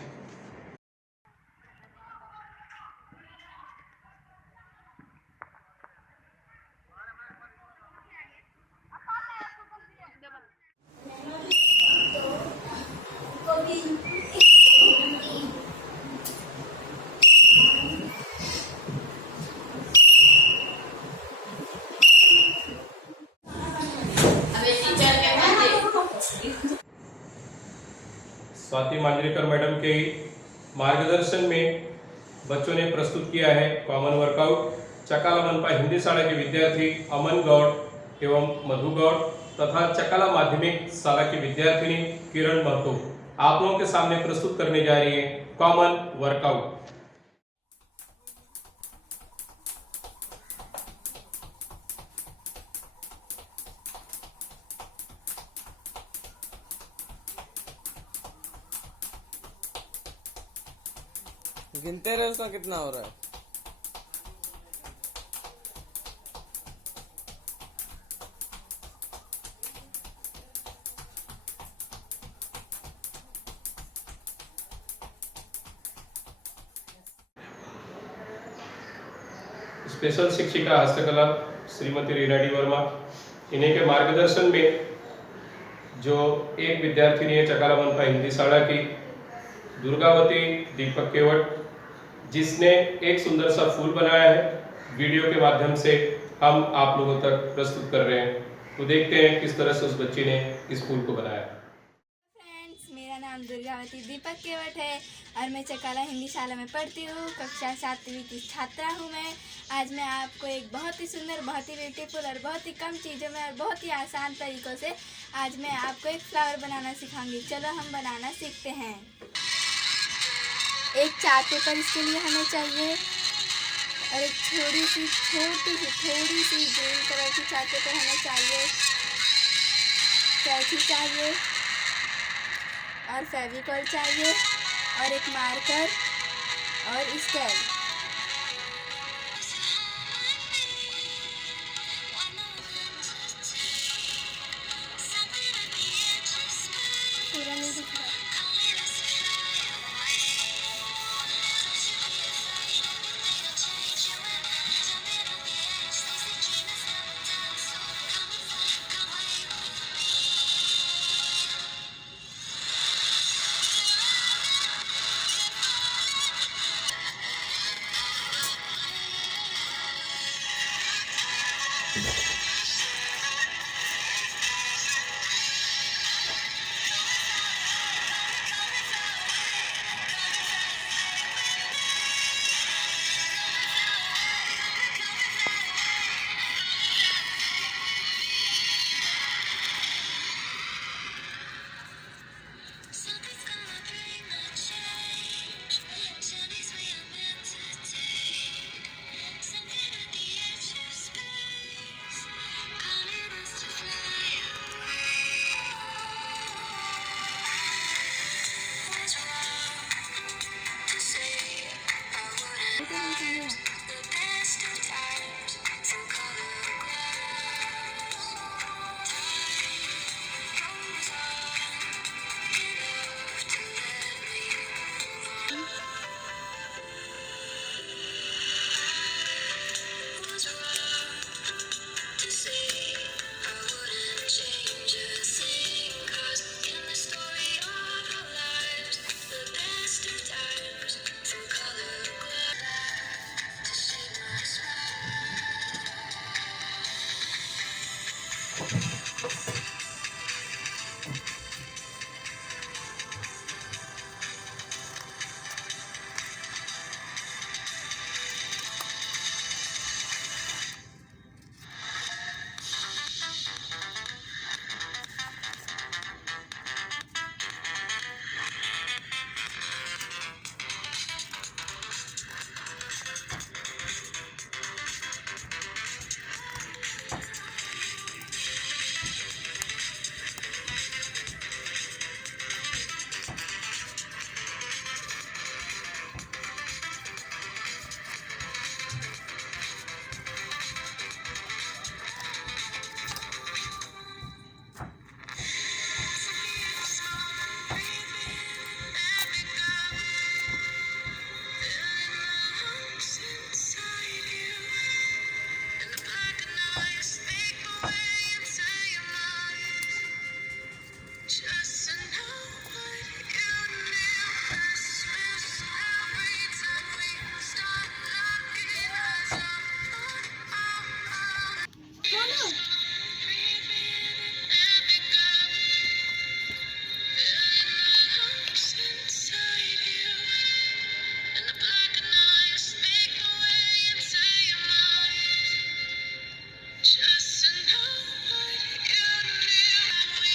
स्वाति मांजरेकर मैडम के मार्गदर्शन में बच्चों ने प्रस्तुत किया है कॉमन वर्कआउट। चकाला मनपा हिंदी शाला के विद्यार्थी अमन गौड़ एवं मधु गौड़ तथा चकाला माध्यमिक शाला की विद्यार्थिनी किरण महतो आप लोगों के सामने प्रस्तुत करने जा रही है कॉमन वर्कआउट। गिनते रहे उसका कितना हो रहा है। 1 स्पेशल शिक्षिका हस्तकला श्रीमती रीना डी वर्मा, इन्हीं के मार्गदर्शन में जो एक विद्यार्थिनी है चकाला मनपा हिंदी शाला की दुर्गावती दीपक केवट, जिसने एक सुंदर सा फूल बनाया है, वीडियो के माध्यम से हम आप लोगों तक प्रस्तुत कर रहे हैं। तो देखते हैं किस तरह से उस बच्ची ने इस फूल को बनाया। फ्रेंड्स, मेरा नाम दुर्गावती दीपक केवट है और मैं चकाला हिंदी शाला में पढ़ती हूँ। कक्षा 7वीं की छात्रा हूँ मैं। आज मैं आपको एक बहुत ही सुंदर, बहुत ही ब्यूटीफुल और बहुत ही कम चीज़ों में और बहुत ही आसान तरीक़ों से आज मैं आपको एक फ्लावर बनाना सिखाऊंगी। चलो हम बनाना सीखते हैं। एक चार्ट पेपर इसके लिए हमें चाहिए और एक छोटी सी ग्रीन कलर की चार्ट पेपर हमें चाहिए, कैंची चाहिए और फेविकॉल चाहिए और एक मार्कर और स्केल। पूरा नहीं दिख रहा।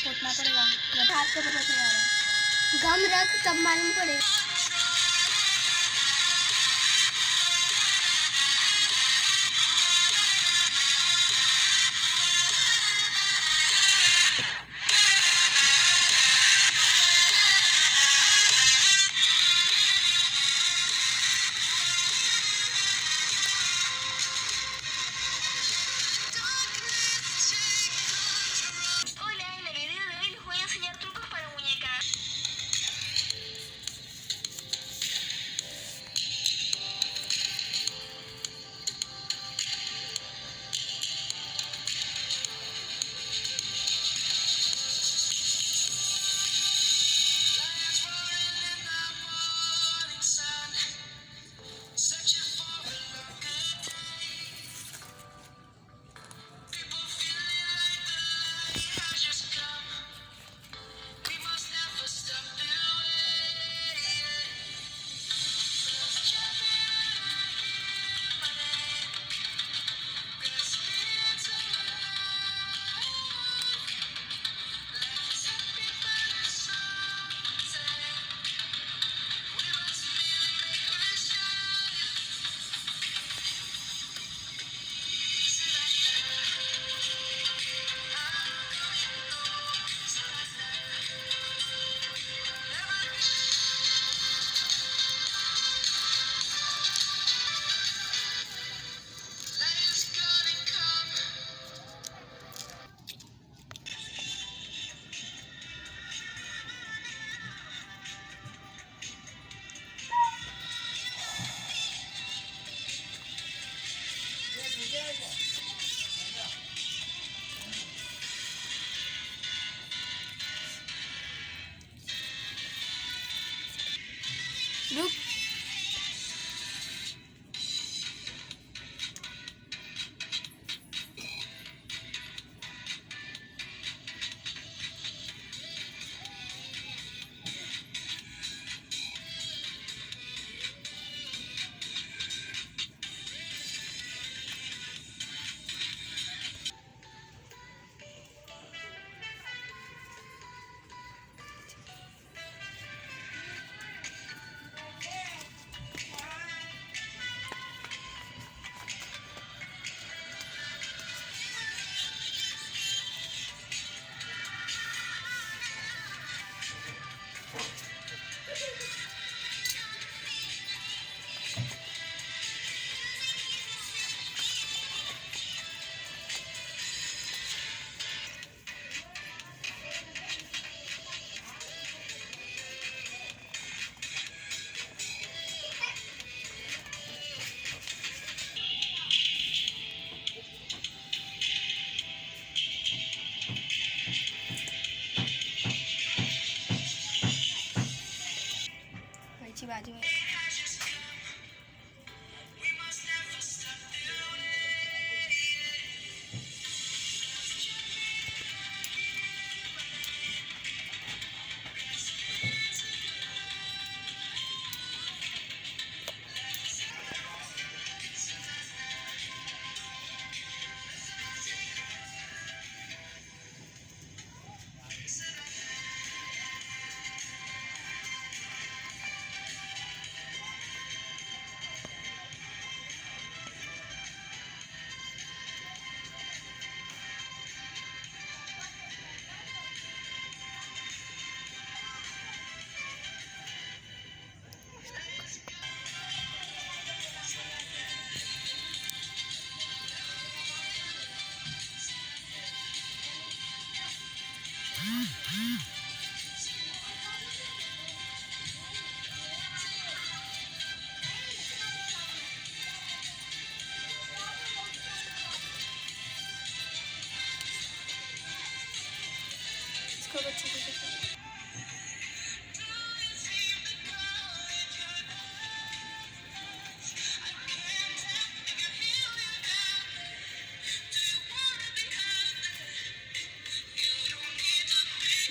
पोतना पड़ेगा, हाथ से पता चला रहा है। गम रख तब मालूम पड़ेगा।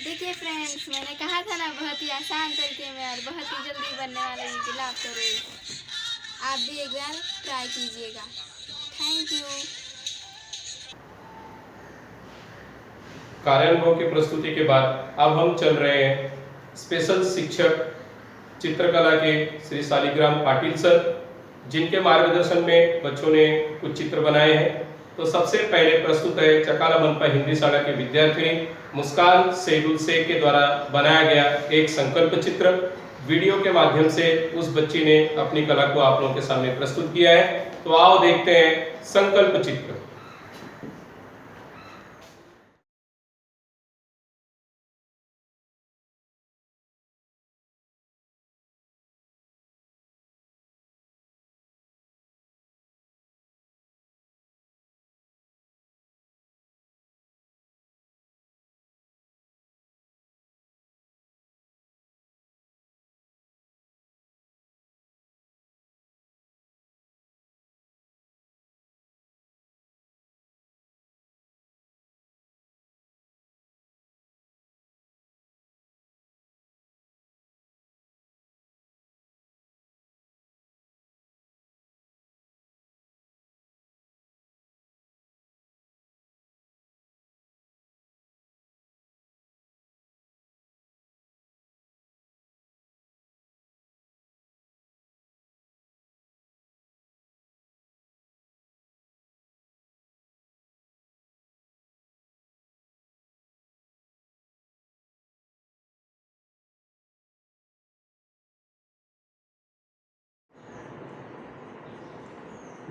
देखिए फ्रेंड्स, मैंने कहा था ना बहुत ही आसान तरीके में और बहुत ही जल्दी बनने वाला ये गुलाब का रोल। आप भी एक बार ट्राई कीजिएगा। Thank you. कार्यानुभव की प्रस्तुति के बाद अब हम चल रहे हैं स्पेशल शिक्षक चित्रकला के श्री शालिग्राम पाटिल सर, जिनके मार्गदर्शन में बच्चों ने कुछ चित्र बनाए हैं। तो सबसे पहले प्रस्तुत है चकाला मनपा हिंदी शाला के विद्यार्थिनी मुस्कान सेडुल शेख के द्वारा बनाया गया एक संकल्प चित्र। वीडियो के माध्यम से उस बच्ची ने अपनी कला को आप लोगों के सामने प्रस्तुत किया है। तो आओ देखते हैं संकल्प चित्र।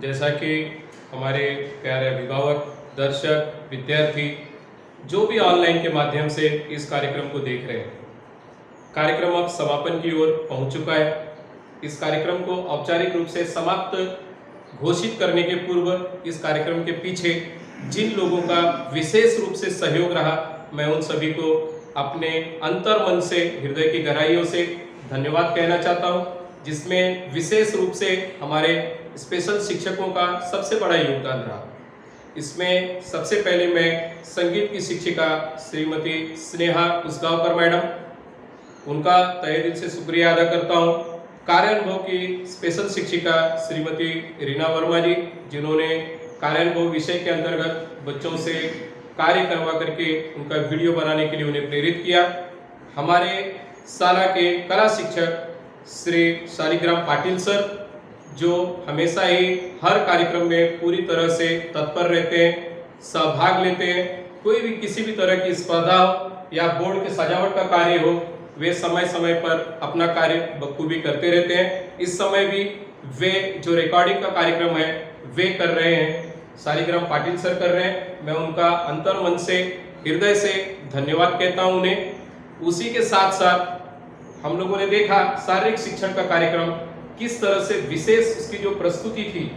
जैसा कि हमारे प्यारे अभिभावक, दर्शक, विद्यार्थी जो भी ऑनलाइन के माध्यम से इस कार्यक्रम को देख रहे हैं, कार्यक्रम अब समापन की ओर पहुंच चुका है। इस कार्यक्रम को औपचारिक रूप से समाप्त घोषित करने के पूर्व इस कार्यक्रम के पीछे जिन लोगों का विशेष रूप से सहयोग रहा, मैं उन सभी को अपने अंतर मन से, हृदय की गहराइयों से धन्यवाद कहना चाहता हूं, जिसमें विशेष रूप से हमारे स्पेशल शिक्षकों का सबसे बड़ा योगदान रहा। इसमें सबसे पहले मैं संगीत की शिक्षिका श्रीमती स्नेहा उसगांवकर मैडम, उनका तहे दिल से शुक्रिया अदा करता हूं। कार्यानुभव की स्पेशल शिक्षिका श्रीमती रीना वर्मा जी, जिन्होंने कार्यानुभव विषय के अंतर्गत बच्चों से कार्य करवा करके उनका वीडियो बनाने के लिए उन्हें प्रेरित किया। हमारे शाला के कला शिक्षक श्री शालिग्राम पाटिल सर, जो हमेशा ही हर कार्यक्रम में पूरी तरह से तत्पर रहते हैं, सहभाग लेते हैं। कोई भी किसी भी तरह की स्पर्धा हो या बोर्ड के सजावट का कार्य हो, वे समय समय पर अपना कार्य बखूबी करते रहते हैं। इस समय भी वे जो रिकॉर्डिंग का कार्यक्रम है वे कर रहे हैं, शालिग्राम पाटिल सर कर रहे हैं। मैं उनका अंतर मन से, हृदय से धन्यवाद कहता हूं उन्हें। उसी के साथ साथ हम लोगों ने देखा शारीरिक शिक्षण का कार्यक्रम किस तरह से विशेष उसकी जो प्रस्तुति थी,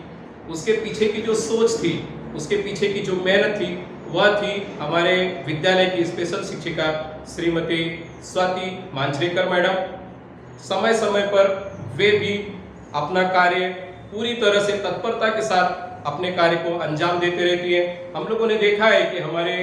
उसके पीछे की जो सोच थी, उसके पीछे की जो मेहनत थी, वह थी हमारे विद्यालय की स्पेशल शिक्षिका श्रीमती स्वाति मांजरेकर मैडम। समय समय पर वे भी अपना कार्य पूरी तरह से तत्परता के साथ अपने कार्य को अंजाम देते रहती है। हम लोगों ने देखा है कि हमारे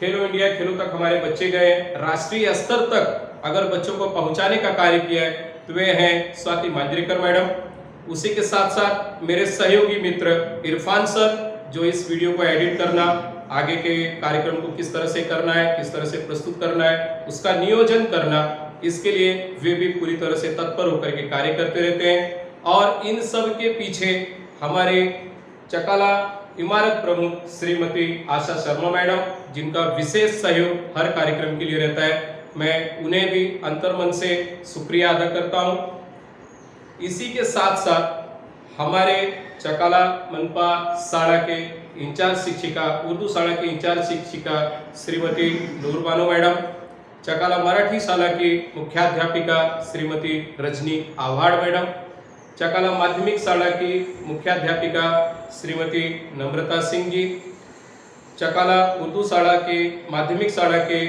खेलो इंडिया खेलों तक हमारे बच्चे गए, राष्ट्रीय स्तर तक अगर बच्चों को पहुंचाने का कार्य किया है तो वे हैं स्वाति मांजरेकर मैडम। उसी के साथ साथ मेरे सहयोगी मित्र इरफान सर, जो इस वीडियो को एडिट करना, आगे के कार्यक्रम को किस तरह से करना है, किस तरह से प्रस्तुत करना है, उसका नियोजन करना, इसके लिए वे भी पूरी तरह से तत्पर होकर के कार्य करते रहते हैं। और इन सब के पीछे हमारे चकाला इमारत प्रमुख श्रीमती आशा शर्मा मैडम, जिनका विशेष सहयोग हर कार्यक्रम के लिए रहता है, मैं उन्हें भी अंतर्मन से शुक्रिया अदा करता हूं। इसी के साथ साथ हमारे चकाला मनपा शाला के इंचार्ज शिक्षिका, उर्दू शाला की इंचार्ज शिक्षिका श्रीमती नूरबानो मैडम, चकाला मराठी शाला की मुख्याध्यापिका श्रीमती रजनी आव्हाड मैडम, चकाला माध्यमिक शाला की मुख्याध्यापिका श्रीमती नम्रता सिंह जी, चकाला उर्दू शाला के माध्यमिक शाला के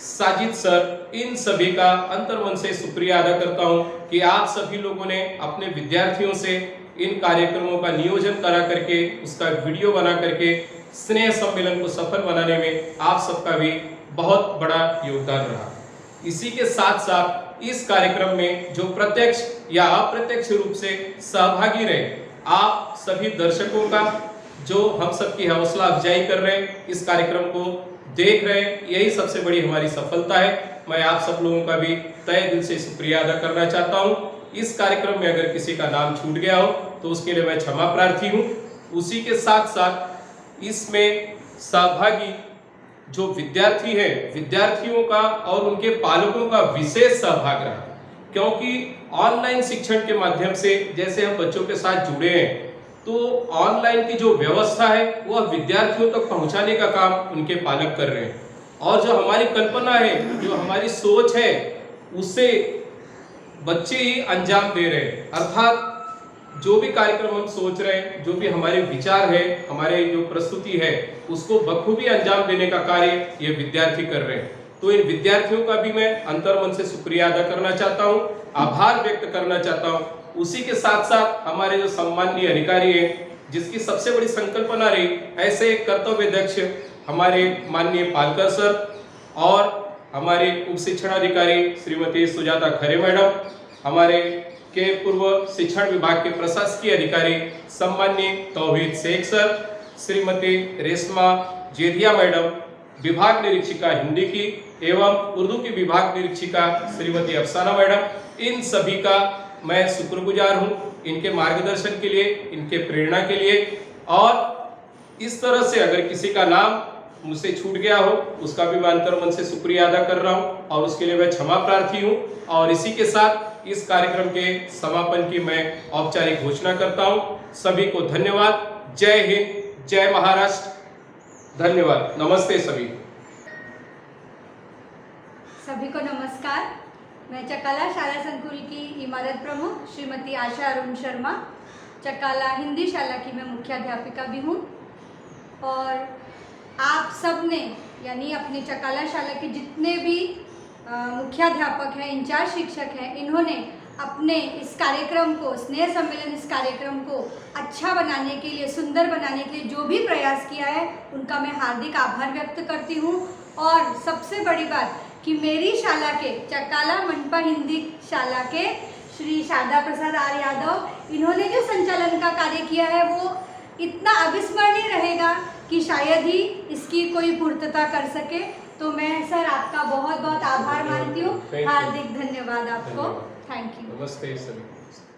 साजिद सर, इन सभी का अंतर्मन से शुक्रिया अदा करता हूं कि आप सभी लोगों ने अपने विद्यार्थियों से इन कार्यक्रमों का नियोजन करा करके उसका वीडियो बना करके स्नेह सम्मेलन को सफल बनाने में आप सबका भी बहुत बड़ा योगदान रहा। इसी के साथ साथ इस कार्यक्रम में जो प्रत्यक्ष या अप्रत्यक्ष रूप से सहभागी रहे, आप सभी दर्शकों का जो हम सबकी हौसला अफजाई कर रहे हैं, इस कार्यक्रम को देख रहे हैं, यही सबसे बड़ी हमारी सफलता है। मैं आप सब लोगों का भी तहे दिल से शुक्रिया अदा करना चाहता हूं। इस कार्यक्रम में अगर किसी का नाम छूट गया हो तो उसके लिए मैं क्षमा प्रार्थी हूं। उसी के साथ साथ इसमें सहभागी जो विद्यार्थी हैं, विद्यार्थियों का और उनके पालकों का विशेष सहभाग रहा, क्योंकि ऑनलाइन शिक्षण के माध्यम से जैसे हम बच्चों के साथ जुड़े हैं, तो ऑनलाइन की जो व्यवस्था है वह विद्यार्थियों तक पहुंचाने का काम उनके पालक कर रहे हैं, और जो हमारी कल्पना है, जो हमारी सोच है, उसे बच्चे ही अंजाम दे रहे हैं। अर्थात जो भी कार्यक्रम हम सोच रहे हैं, जो भी हमारे विचार है, हमारे जो प्रस्तुति है, उसको बखूबी अंजाम देने का कार्य ये विद्यार्थी कर रहे हैं। तो इन विद्यार्थियों का भी मैं अंतर्मन से शुक्रिया अदा करना चाहता हूँ, आभार व्यक्त करना चाहता हूँ। उसी के साथ साथ हमारे जो सम्माननीय अधिकारी हैं, जिसकी सबसे बड़ी संकल्पना रही, ऐसे कर्तव्य दक्ष हमारे माननीय पालकर सर और हमारे उप शिक्षण अधिकारी श्रीमती सुजाता खरे मैडम, हमारे के पूर्व शिक्षण विभाग के प्रशासकीय अधिकारी सम्माननीय तौहीद शेख सर, श्रीमती रेशमा जेधिया मैडम, विभाग निरीक्षिका हिंदी की एवं उर्दू की विभाग निरीक्षिका श्रीमती अफसाना मैडम, इन सभी का मैं शुक्रगुजार हूं, इनके मार्गदर्शन के लिए, इनके प्रेरणा के लिए। और इस तरह से अगर किसी का नाम मुझसे छूट गया हो, उसका भी मैं अंतर्मन से शुक्रिया अदा कर रहा हूं और उसके लिए मैं क्षमा प्रार्थी हूं। और इसी के साथ इस कार्यक्रम के समापन की मैं औपचारिक घोषणा करता हूं। सभी को धन्यवाद। जय हिंद, जय महाराष्ट्र। धन्यवाद। नमस्ते सभी। सभी को नमस्कार। मैं चकाला शाला संकुल की इमारत प्रमुख श्रीमती आशा अरुण शर्मा, चकाला हिंदी शाला की मैं मुख्याध्यापिका भी हूँ। और आप सब ने, यानी अपने चकाला शाला के जितने भी मुख्याध्यापक हैं, इंचार्ज शिक्षक हैं, इन्होंने अपने इस कार्यक्रम को, स्नेह सम्मेलन इस कार्यक्रम को अच्छा बनाने के लिए, सुंदर बनाने के लिए जो भी प्रयास किया है, उनका मैं हार्दिक आभार व्यक्त करती हूँ। और सबसे बड़ी बात कि मेरी शाला के, चकाला मनपा हिंदी शाला के श्री शारदा प्रसाद आर यादव, इन्होंने जो संचालन का कार्य किया है वो इतना अविस्मरणीय रहेगा कि शायद ही इसकी कोई पूर्तता कर सके। तो मैं सर आपका बहुत बहुत आभार मानती हूँ। हार्दिक धन्यवाद आपको। Thank you. नमस्ते सभी।